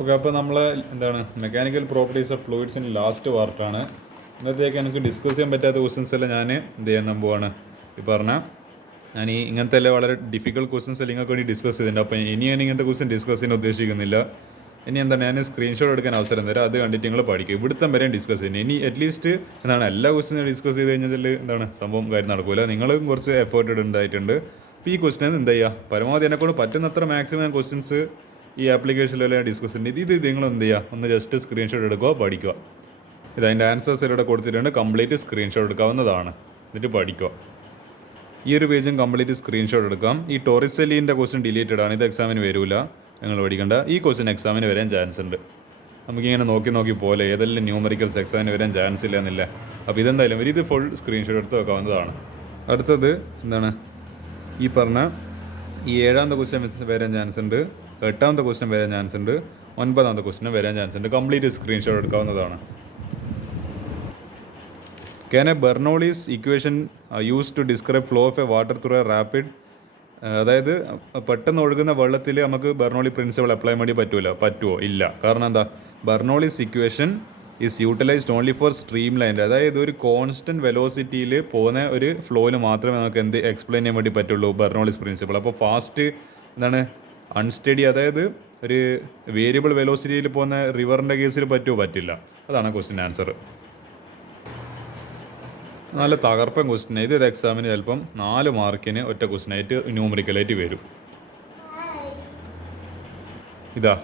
Okay, അപ്പോൾ നമ്മൾ എന്താണ് മെക്കാനിക്കൽ പ്രോപ്പർട്ടീസ് ഓഫ് ഫ്ലൂയിഡ്സിൻ്റെ ലാസ്റ്റ് പാർട്ടാണ്. ഇന്നത്തേക്ക് എനിക്ക് ഡിസ്കസ് ചെയ്യാൻ പറ്റാത്ത ക്വസ്റ്റ്യൻസ് എല്ലാം ഞാൻ എന്ത് ചെയ്യാൻ പോവാണ് ഈ പറഞ്ഞാൽ ഞാൻ ഇങ്ങനത്തെ എല്ലാം വളരെ ഡിഫിക്കൽട്ട് ക്വസ്റ്റ്യൻസ് എല്ലാം നിങ്ങൾക്ക് വേണ്ടി ഡിസ്കസ് ചെയ്തിട്ടുണ്ട്. അപ്പോൾ ഇനി ഞാൻ ഇങ്ങനത്തെ ക്വസ്റ്റ്യൻ ഡിസ്കസ് ചെയ്യാൻ ഉദ്ദേശിക്കുന്നില്ല. ഇനി എന്താണ് ഞാൻ സ്ക്രീൻഷോട്ട് എടുക്കാൻ അവസരം തരാം, അത് കണ്ടിട്ട് നിങ്ങൾ പഠിക്കും. ഇവിടുത്തെ വരെയും ഡിസ്കസ് ചെയ്യുന്നത് ഇനി അറ്റ്ലീസ്റ്റ് എന്താണ് എല്ലാ ക്വസ്റ്റ്യനും ഡിസ്കസ് ചെയ്ത് കഴിഞ്ഞാൽ എന്താണ് സംഭവം കാര്യം നടക്കില്ല. നിങ്ങളും കുറച്ച് എഫേർട്ട് ഉണ്ടായിട്ടുണ്ട്. അപ്പോൾ ഈ ക്വസ്റ്റ്യൻ എന്താ ചെയ്യുക, പരമാവധി എന്നെക്കൊണ്ട് പറ്റുന്നത്ര മാക്സിമം ക്വസ്റ്റ്യൻസ് ഈ ആപ്ലിക്കേഷനിലെല്ലാം ഡിസ്കസ് ചെയ്യുന്നത്. ഇത് നിങ്ങൾ എന്ത് ചെയ്യുക, ഒന്ന് ജസ്റ്റ് സ്ക്രീൻഷോട്ട് എടുക്കുക, പഠിക്കുക. ഇതിൻ്റെ ആൻസേഴ്സ് ഇവിടെ കൊടുത്തിട്ടുണ്ട്, കംപ്ലീറ്റ് സ്ക്രീൻഷോട്ട് എടുക്കാവുന്നതാണ്, എന്നിട്ട് പഠിക്കുക. ഈ ഒരു പേജും കംപ്ലീറ്റ് സ്ക്രീൻഷോട്ട് എടുക്കാം. ഈ ടോറിസെല്ലിൻ്റെ ക്വസ്റ്റ്യൻ ഡിലീറ്റഡ് ആണ്, ഇത് എക്സാമിന് വരില്ല, നിങ്ങൾ പഠിക്കേണ്ട. ഈ ക്വസ്റ്റ്യൻ എക്സാമിന് വരാൻ ചാൻസ് ഉണ്ട്. നമുക്കിങ്ങനെ നോക്കി പോലെ ഏതെല്ലാം ന്യൂമറിക്കൽസ് എക്സാമിന് വരാൻ ചാൻസ് ഇല്ല എന്നില്ല. അപ്പോൾ ഇതെന്തായാലും ഇത് ഫുൾ സ്ക്രീൻഷോട്ട് എടുത്ത് വെക്കാവുന്നതാണ്. അടുത്തത് എന്താണ് ഈ പറഞ്ഞ ഈ 7ാമത്തെ ക്വസ്റ്റ്യൻ വരാൻ ചാൻസ് ഉണ്ട്, 8ാമത്തെ ക്വസ്റ്റ്യൻ വരാൻ ചാൻസ് ഉണ്ട്, 9ാമത്തെ ക്വസ്റ്റ്യൻ വരാൻ ചാൻസ് ഉണ്ട്. കംപ്ലീറ്റ് സ്ക്രീൻഷോട്ട് എടുക്കാവുന്നതാണ്. Can a Bernoulli's equation used to describe flow of a water through a rapid, അതായത് പെട്ടെന്ന് ഒഴുകുന്ന വെള്ളത്തിൽ നമുക്ക് ബെർണോളി പ്രിൻസിപ്പിൾ അപ്ലൈ വേണ്ടി പറ്റുമോ? ഇല്ല. കാരണം എന്താ, Bernoulli's equation is utilized only for stream line. അതായത് ഒരു കോൺസ്റ്റൻറ്റ് വെലോസിറ്റിയിൽ പോകുന്ന ഒരു ഫ്ലോയിൽ മാത്രമേ നമുക്ക് എന്ത് എക്സ്പ്ലെയിൻ ചെയ്യാൻ വേണ്ടി പറ്റുള്ളൂ, ബെർണോളിസ് പ്രിൻസിപ്പിൾ. അപ്പോൾ ഫാസ്റ്റ് എന്താണ് അൺസ്റ്റഡി, അതായത് ഒരു വേരിയബിൾ വെലോസിറ്റിയിൽ പോകുന്ന റിവറിൻ്റെ കേസിൽ പറ്റില്ല. അതാണ് ക്വസ്റ്റ്യൻ ആൻസർ. നല്ല തകർപ്പൻ ക്വസ്റ്റ്യൻ. ഇത് എക്സാമിന് ചിലപ്പം 4 മാർക്കിന് ഒറ്റ ക്വസ്റ്റ്യനായിട്ട് ന്യൂമറിക്കലായിട്ട് വരും.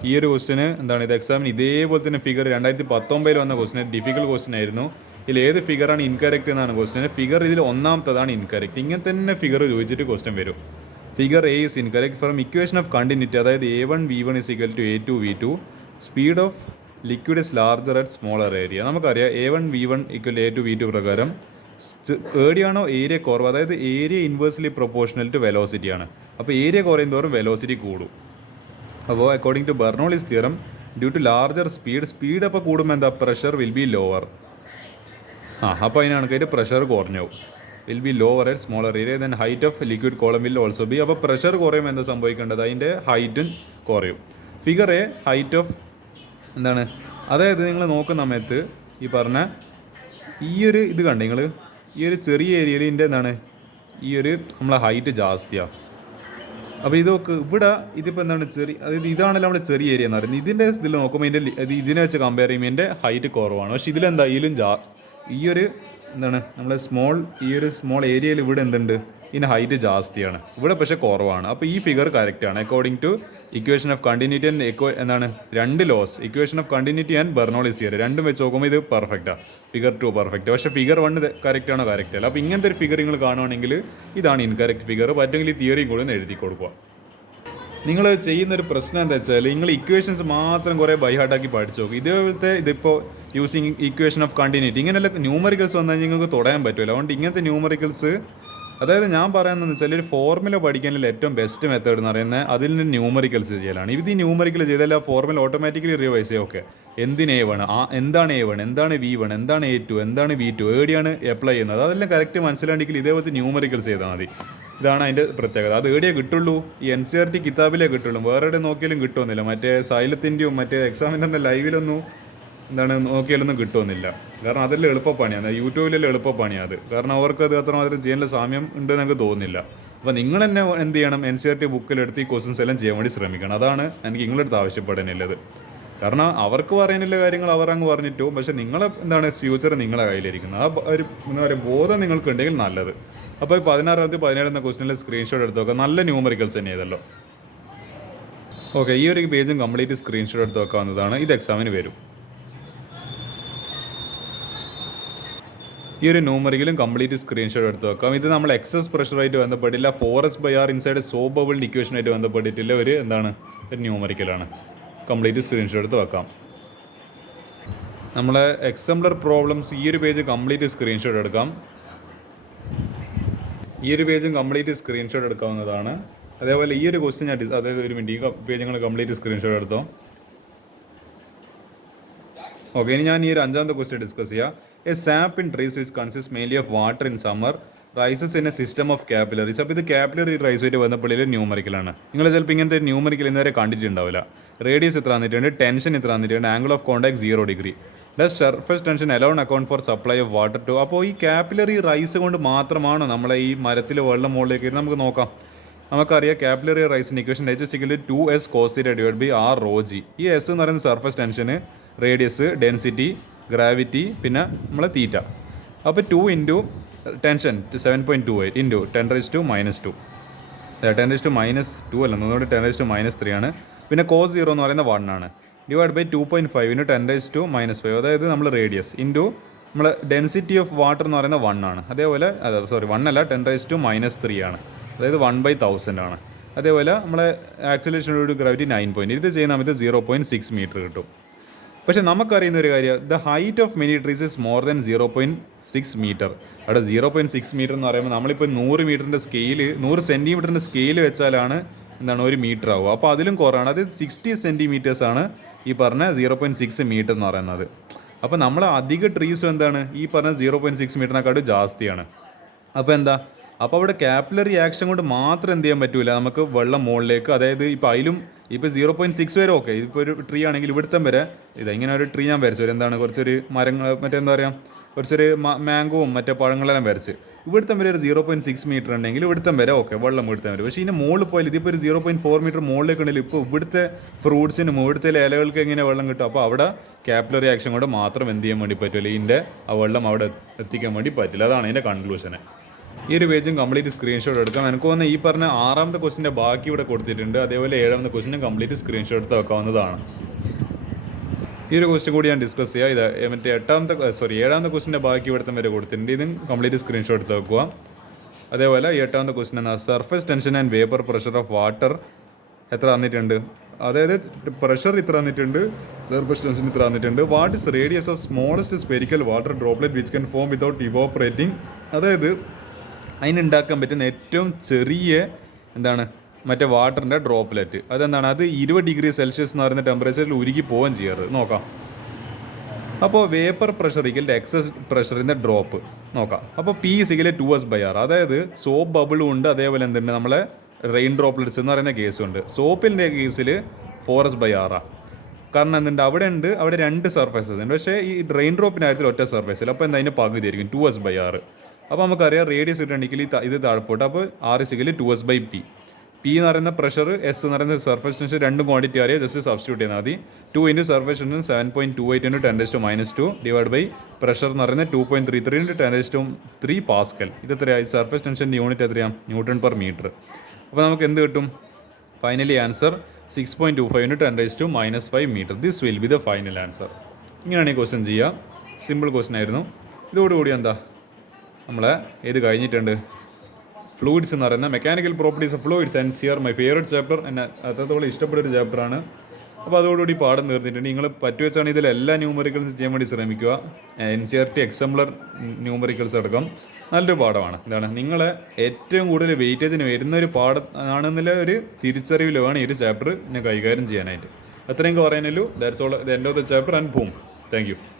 ഈ ഒരു ക്വസ്റ്റ്യന് എന്താണ്, ഇത് എക്സാമിന് ഇതേപോലെ തന്നെ ഫിഗർ 2019 വന്ന ക്വസ്റ്റ്യൻ, ഡിഫിക്കൽട്ട് ക്വസ്റ്റ്യൻ ആയിരുന്നു. ഇതിൽ ഏത് ഫിഗറാണ് ഇൻകറക്റ്റ് എന്നാണ് ക്വസ്റ്റ്യൻ. ഫിഗർ ഇതിൽ 1ാമത്തതാണ് ഇൻകറക്റ്റ്. ഇങ്ങനെ തന്നെ ഫിഗർ ചോദിച്ചിട്ട് ക്വസ്റ്റ്യൻ വരും. Figure A is incorrect from equation of continuity, അതായത് A1 V1 is equal to A2 V2. Speed of liquid is larger at smaller area. നമുക്കറിയാം A1 V1 equal to A2 V2 പ്രകാരം ഏരിയയാണോ area കുറവ്, അതായത് area inversely proportional to velocity ആണ്. അപ്പോൾ area കുറയും തോറും velocity കൂടും. അപ്പോൾ according to Bernoulli's theorem, due to larger speed അപ്പോൾ കൂടുമ്പോൾ എന്താ, പ്രഷർ വിൽ ബി ലോവർ. അപ്പോൾ അതിനാണ് കയറ്റി പ്രഷർ കുറഞ്ഞു, will be lower at smaller area. Then height of liquid column will also be. അപ്പോൾ പ്രഷർ കുറയുമ്പോൾ എന്താ സംഭവിക്കേണ്ടത്, അതിൻ്റെ ഹൈറ്റും കുറയും. ഫിഗർ എ ഹൈറ്റ് ഓഫ് എന്താണ്, അതായത് നിങ്ങൾ നോക്കുന്ന സമയത്ത് ഈ പറഞ്ഞ ഈ ഒരു ഇത് കണ്ടു നിങ്ങൾ, ഈ ഒരു ചെറിയ ഏരിയയിൽ ഇതിൻ്റെ എന്താണ് ഈ ഒരു നമ്മളെ ഹൈറ്റ് ജാസ്തിയാണ്. അപ്പോൾ ഇതൊക്കെ ഇവിടെ ഇതിപ്പോൾ എന്താണ് അതായത് ഇതാണല്ലോ നമ്മുടെ ചെറിയ ഏരിയ എന്ന് പറയുന്നത്. ഇതിൻ്റെ ഇതിൽ നോക്കുമ്പോൾ ഇതിനെ വെച്ച് കമ്പയർ ചെയ്യുമ്പോൾ എൻ്റെ ഹൈറ്റ് കുറവാണ്. പക്ഷേ ഇതിലെന്താ ഈ ഒരു എന്താണ് നമ്മളെ ഈ ഒരു സ്മോൾ ഏരിയയിൽ ഇവിടെ എന്തുണ്ട്, ഇതിന് ഹൈറ്റ് ജാസ്തിയാണ്, ഇവിടെ പക്ഷേ കുറവാണ്. അപ്പോൾ ഈ ഫിഗർ കറക്റ്റാണ് according to equation of continuity and എന്താണ് 2 laws, equation of continuity and Bernoulli's theory, രണ്ടും വെച്ച് നോക്കുമ്പോൾ ഇത് പെർഫെക്റ്റാണ്. Figure 2 perfect. പക്ഷേ ഫിഗർ 1 കറക്റ്റ് ആണോ, കറക്റ്റ് അല്ല. അപ്പോൾ ഇങ്ങനത്തെ ഒരു ഫിഗർ നിങ്ങൾ കാണുവാണെങ്കിൽ ഇതാണ് ഇൻകറക്റ്റ് ഫിഗർ. പറ്റുമെങ്കിൽ ഈ തിയറിയും കൂടി ഒന്ന് എഴുതി കൊടുക്കുക. നിങ്ങൾ ചെയ്യുന്നൊരു പ്രശ്നം എന്താ വെച്ചാൽ, നിങ്ങൾ ഇക്വേഷൻസ് മാത്രം കുറേ ബൈഹാർട്ടാക്കി പഠിച്ചു നോക്കും. ഇതേപോലത്തെ ഇതിപ്പോൾ യൂസിങ് ഇക്വേഷൻ ഓഫ് കണ്ടിന്യൂറ്റി ഇങ്ങനെയുള്ള ന്യൂമറിക്കൽസ് വന്നാൽ നിങ്ങൾക്ക് തുടയാൻ പറ്റില്ല. അതുകൊണ്ട് ഇങ്ങനത്തെ ന്യൂമറിക്കൽസ്, അതായത് ഞാൻ പറയുന്നതെന്ന് വെച്ചാൽ ഒരു ഫോർമുല പഠിക്കാനുള്ള ഏറ്റവും ബെസ്റ്റ് മെത്തേഡ് എന്ന് പറയുന്നത് അതിൽ നിന്ന് ന്യൂമറിക്കൽസ് ചെയ്യലാണ്. ഇത് ഈ ന്യൂമറിക്കൽ ചെയ്താൽ ആ ഫോർമുല ഓട്ടോമാറ്റിക്കലി റിവൈസ് ചെയ്യും. ഓക്കെ, എന്തിന് A1, എന്താണ് A1, എന്താണ് V1, എന്താണ് A2, എന്താണ് V2, എവിടെയാണ് അപ്ലൈ ചെയ്യുന്നത്, അതെല്ലാം കറക്റ്റ് മനസ്സിലാണെങ്കിൽ ഇതേപോലത്തെ ന്യൂമറിക്കൽസ് ചെയ്താൽ മതി. ഇതാണ് അതിൻ്റെ പ്രത്യേകത. അത് എവിടെയേ കിട്ടുള്ളൂ, ഈ NCERT കിതാബിലേ കിട്ടുള്ളൂ, വേറെ എവിടെ നോക്കിയാലും കിട്ടുമെന്നില്ല. മറ്റേ സൈലത്തിൻ്റെയും മറ്റേ എക്സാമിൻ്റെ ഒന്നും ലൈവിലൊന്നും എന്താണ് നോക്കിയാലൊന്നും കിട്ടുമെന്നില്ല. കാരണം അതെല്ലാം എളുപ്പപ്പണിയാണ്, യൂട്യൂബിലെല്ലാം എളുപ്പപ്പണിയാണ് അത്. കാരണം അവർക്കത് അത്രമാത്രം ചെയ്യാനുള്ള സമയം ഉണ്ടെന്ന് എനിക്ക് തോന്നുന്നില്ല. അപ്പോൾ നിങ്ങൾ തന്നെ എന്ത് ചെയ്യണം, NCERT ബുക്കിലെടുത്ത് ഈ ക്വസ്റ്റ്യൻസ് എല്ലാം ചെയ്യാൻ വേണ്ടി ശ്രമിക്കണം. അതാണ് എനിക്ക് നിങ്ങളെടുത്ത് ആവശ്യപ്പെടാനുള്ളത്. കാരണം അവർക്ക് പറയാനുള്ള കാര്യങ്ങൾ അവർ അങ്ങ് പറഞ്ഞിട്ടു, പക്ഷേ നിങ്ങളെ എന്താണ് ഫ്യൂച്ചർ നിങ്ങളെ കയ്യിലിരിക്കുന്നത്. ആ ഒരു എന്താ പറയുക ബോധം നിങ്ങൾക്ക് ഉണ്ടെങ്കിൽ നല്ലത്. അപ്പോൾ 16ാമത്തെ 17 ക്വസ്റ്റ്യനിൽ സ്ക്രീൻഷോട്ട് എടുത്ത് നോക്കാം. നല്ല ന്യൂമറിക്കൽസ് തന്നെ ചെയ്തല്ലോ. ഓക്കെ, ഈ ഒരു പേജും കംപ്ലീറ്റ് സ്ക്രീൻഷോട്ട് എടുത്ത് വെക്കാവുന്നതാണ്. ഇത് എക്സാമിന് വരും. ഈ ഒരു ന്യൂമറിക്കലും കംപ്ലീറ്റ് സ്ക്രീൻഷോട്ട് എടുത്ത് വെക്കാം. ഇത് നമ്മൾ എക്സസ് പ്രഷറായിട്ട് ബന്ധപ്പെട്ടില്ല, 4S/R ഇൻസൈഡ് സോ ബബിൾഡ് ഇക്വേഷനായിട്ട് ബന്ധപ്പെട്ടിട്ടില്ല, ഒരു ന്യൂമറിക്കലാണ്. കംപ്ലീറ്റ് സ്ക്രീൻഷോട്ട് എടുത്ത് വെക്കാം. നമ്മളെ എക്സാംപ്ലർ പ്രോബ്ലംസ് ഈ ഒരു പേജ് കംപ്ലീറ്റ് സ്ക്രീൻഷോട്ട് എടുക്കാം. ഈ ഒരു പേജും കംപ്ലീറ്റ് സ്ക്രീൻഷോട്ട് എടുക്കാവുന്നതാണ്. അതേപോലെ ഈ ഒരു ക്വസ്റ്റ്യൻ അതായത് ഒരു മിനിറ്റ്, ഈ പേജ് നിങ്ങൾ കംപ്ലീറ്റ് സ്ക്രീൻഷോട്ട് എടുത്തോ. ഓക്കെ, ഇനി ഞാൻ ഈ ഒരു 5ാമത്തെ ക്വസ്റ്റ്യൻ ഡിസ്കസ് ചെയ്യാം. A sap in trees which consist mainly of water in summer rises in A system of capillaries. അപ്പോൾ ഇത് കാപ്പിലറി റൈസുമായിട്ട് ബന്ധപ്പെട്ടുള്ള ന്യൂമറിക്കലാണ്. നിങ്ങൾ ചിലപ്പോൾ ഇങ്ങനത്തെ ന്യൂമറിക്കൽ ഇന്നുവരെ കണ്ടിട്ടുണ്ടാവില്ല. റേഡിയസ് ഇത്ര തന്നിട്ടുണ്ട്, ടെൻഷൻ ഇത്ര തന്നിട്ടുണ്ട്, angle of contact 0 degree. Does surface tension alone account for supply of water to. അപ്പോൾ ഈ കാപ്പിലറി റൈസ് കൊണ്ട് മാത്രമാണോ നമ്മളെ ഈ മരത്തിൽ വെള്ളം മുകളിലേക്ക് നമുക്ക് നോക്കാം. നമുക്കറിയാം കാപ്പിലറി റൈസിന് equation H=2S cos θ divide by R rho g. ഈ S എന്ന് പറയുന്നത് സർഫസ് ടെൻഷന്, റേഡിയസ്, ഡെൻസിറ്റി, ഗ്രാവിറ്റി, പിന്നെ നമ്മളെ തീറ്റ. അപ്പോൾ 2 ഇൻറ്റു ടെൻഷൻ 7.28 ഇൻറ്റു 10⁻². 10⁻² അല്ല, ഒന്നുകൂടി 10⁻³ ആണ്. പിന്നെ cos 0 എന്ന് പറയുന്നത് 1 ആണ്. ഡിവൈഡ് ബൈ 2.5 ഇൻറ്റു 10⁻5, അതായത് നമ്മൾ റേഡിയസ് ഇൻറ്റു നമ്മൾ ഡെൻസിറ്റി ഓഫ് വാട്ടർ എന്ന് പറയുന്നത് 1 ആണ്. അതേപോലെ 1 അല്ല, 10⁻³ ആണ്, അതായത് 1/1000 ആണ്. അതേപോലെ നമ്മളെ ആക്സിലറേഷനോട് ഗ്രാവിറ്റി 9 ഇത് ചെയ്യുന്ന സമയത്ത് 0.6 മീറ്റർ കിട്ടും. പക്ഷേ നമുക്കറിയുന്ന ഒരു കാര്യം, the height of many trees is more than 0.6 metre. അവിടെ 0.6 മീറ്റർ എന്ന് പറയുമ്പോൾ നമ്മളിപ്പോൾ 100 മീറ്ററിൻ്റെ സ്കെയില് 100 സെൻറ്റിമീറ്ററിൻ്റെ സ്കെയിൽ വെച്ചാലാണ് എന്താണ് 1 മീറ്റർ ആവുക. അപ്പോൾ അതിലും കുറവാണ്, അത് 60 സെൻറ്റിമീറ്റേഴ്സാണ് ഈ പറഞ്ഞ 0.6 മീറ്റർ എന്ന് പറയുന്നത്. അപ്പോൾ നമ്മൾ അധിക ട്രീസും എന്താണ് ഈ പറഞ്ഞ 0.6 മീറ്ററിനെക്കാട്ടും ജാസ്തിയാണ്. അപ്പോൾ എന്താ, അപ്പോൾ അവിടെ കാപ്പിലറി ആക്ഷൻ കൊണ്ട് മാത്രം എന്ത് ചെയ്യാൻ പറ്റില്ല, നമുക്ക് വെള്ളം മുകളിലേക്ക്, അതായത് ഇപ്പോൾ അതിലും ഇപ്പോൾ 0.6 വരെ ഓക്കെ. ഇതിപ്പോൾ ഒരു ട്രീ ആണെങ്കിൽ ഇവിടുത്തെ വരെ ഇങ്ങനെ ഒരു ട്രീ ഞാൻ വരച്ചു, എന്താണ് കുറച്ചൊരു മരങ്ങൾ മറ്റെന്താ പറയുക, കുറച്ചൊരു മാംഗോവും മറ്റേ പഴങ്ങളെല്ലാം വരച്ച് ഇവിടുത്തെ വരെ ഒരു 0.6 മീറ്റർ ഉണ്ടെങ്കിൽ ഇവിടുത്തെ വരെ ഓക്കെ, വെള്ളം ഇവിടുത്തെ വരെ. പക്ഷേ ഇതിൻ്റെ മുകളിൽ പോയാൽ ഇതിപ്പോൾ ഒരു 0.4 മീറ്റർ മുകളിലേക്ക് ഉണ്ടെങ്കിൽ ഇപ്പോൾ ഇവിടുത്തെ ഫ്രൂട്ട്സിനും ഇവിടുത്തെ ഇലകൾക്ക് എങ്ങനെ വെള്ളം കിട്ടും. അപ്പോൾ അവിടെ കാപ്പിലറി ആക്ഷൻ കൊണ്ട് മാത്രം എന്ത് ചെയ്യാൻ വേണ്ടി പറ്റില്ല, ഇതിൻ്റെ ആ വെള്ളം അവിടെ എത്തിക്കാൻ വേണ്ടി പറ്റില്ല. അതാണ് ഇതിൻ്റെ കൺക്ലൂഷന്. ഈ ഒരു പേജും കംപ്ലീറ്റ് സ്ക്രീൻഷോട്ട് എടുക്കാം. എനിക്ക് തോന്നുന്നു ഈ പറഞ്ഞ 6ാമത്തെ ക്വസ്റ്റിൻ്റെ ബാക്കി ഇവിടെ കൊടുത്തിട്ടുണ്ട്. അതേപോലെ 7ാമത്തെ ക്വസ്റ്റിനും കംപ്ലീറ്റ് സ്ക്രീൻഷോട്ട് എടുത്ത് വെക്കാവുന്നതാണ്. ഈ ഒരു ക്വസ്റ്റ്യൻ കൂടി ഞാൻ ഡിസ്കസ് ചെയ്യാം. ഇത് മറ്റേ 7ാമത്തെ ക്വസ്റ്റിൻ്റെ ബാക്കി ഇവിടുത്തെ വരെ കൊടുത്തിട്ടുണ്ട്. ഇതും കംപ്ലീറ്റ് സ്ക്രീൻഷോട്ട് എടുത്ത് വെക്കുക. അതേപോലെ 8ാമത്തെ ക്വസ്റ്റ്യൻ എന്നാൽ surface tension and vapour pressure of water എത്ര തന്നിട്ടുണ്ട്, അതായത് പ്രഷർ ഇത്ര തന്നിട്ടുണ്ട്, സർഫസ് ടെൻഷൻ ഇത്ര തന്നിട്ടുണ്ട്. What is radius of smallest spherical water droplet which can form without evaporating. അതായത് അതിനുണ്ടാക്കാൻ പറ്റുന്ന ഏറ്റവും ചെറിയ എന്താണ് മറ്റേ വാട്ടറിൻ്റെ ഡ്രോപ്ലെറ്റ് അതെന്താണ്, അത് 20 ഡിഗ്രി സെൽഷ്യസ് എന്ന് പറയുന്ന ടെമ്പറേച്ചറിൽ ഉരുകി പോവുകയും ചെയ്യാറ്. നോക്കാം. അപ്പോൾ വേപ്പർ പ്രഷർ ഈക്വൽ എക്സസ് പ്രഷറിൻ്റെ ഡ്രോപ്പ് നോക്കാം. അപ്പോൾ P = 2S/R, അതായത് സോപ്പ് ബബിളും ഉണ്ട്, അതേപോലെ എന്തുണ്ട് നമ്മളെ റെയിൻ ഡ്രോപ്ലെറ്റ്സ് എന്ന് പറയുന്ന കേസുണ്ട്. സോപ്പിൻ്റെ കേസിൽ 4S/R. കാരണം എന്തുണ്ട്, അവിടെ 2 സർഫേസസ് ഉണ്ട്, പക്ഷേ ഈ റെയിൻ ഡ്രോപ്പിൻ്റെ കാര്യത്തിൽ ഒറ്റ സർഫേസിൽ. അപ്പോൾ എന്താ അതിൻ്റെ പകുതി ആയിരിക്കും 2S/R. അപ്പോൾ നമുക്കറിയാം റേഡിയസ് കിട്ടുകയാണെങ്കിൽ ഇത് താഴെപ്പോട്ട്, അപ്പോൾ R = 2S/P. P എന്ന് പറയുന്ന പ്രഷർ, S എന്ന് പറയുന്ന സർഫേസ് ടെൻഷൻ, 2 ക്വാണ്ടിറ്റി അറിയാം, ജസ്റ്റ് സബ്സ്റ്റിറ്റ്യൂട്ട് ചെയ്താൽ മതി. 2 into surface tension 7.28 into 10⁻², divide by pressure എന്ന് പറയുന്നത് 2.33 ഇൻറ്റു 10⁻³ പാസ്കൽ. ഇത് എത്രയായി, സർഫേസ് ടെൻഷൻ്റെ യൂണിറ്റ് എത്രയാണ്, Newton/meter. അപ്പോൾ നമുക്ക് എന്ത് കിട്ടും, finally answer 6.25 into 10⁻⁵ metre. This will be the final answer. ഇങ്ങനെയാണ് ഈ ക്വസ്റ്റ്യൻ ചെയ്യുക. സിമ്പിൾ ക്വസ്റ്റ്യൻ ആയിരുന്നു. ഇതോടുകൂടി എന്താ നമ്മളെ ഇത് കഴിഞ്ഞിട്ടുണ്ട്. ഫ്ലൂയിഡ്സ് എന്ന് പറയുന്ന mechanical properties of fluids and here my favourite chapter. എന്നെ അത്രത്തോളം ഇഷ്ടപ്പെട്ടൊരു ചാപ്റ്ററാണ്. അപ്പോൾ അതോടുകൂടി പാഠം തീർന്നിട്ടുണ്ട്. നിങ്ങൾ പറ്റുവെച്ചാണ് ഇതിൽ എല്ലാ ന്യൂമറിക്കൽസും ചെയ്യാൻ വേണ്ടി ശ്രമിക്കുക. NCERT എക്സാംപ്ലർ ന്യൂമറിക്കൽസ് അടക്കം നല്ലൊരു പാഠമാണ്. എന്താണ് നിങ്ങളെ ഏറ്റവും കൂടുതൽ വെയിറ്റേജിന് വരുന്നൊരു പാഠമാണെന്നുള്ള ഒരു തിരിച്ചറിവിൽ വേണം ഈ ഒരു ചാപ്റ്റർ കൈകാര്യം ചെയ്യാനായിട്ട്. അത്രയും പറയാനുള്ളൂ. That's all, the end of the chapter and boom. Thank you.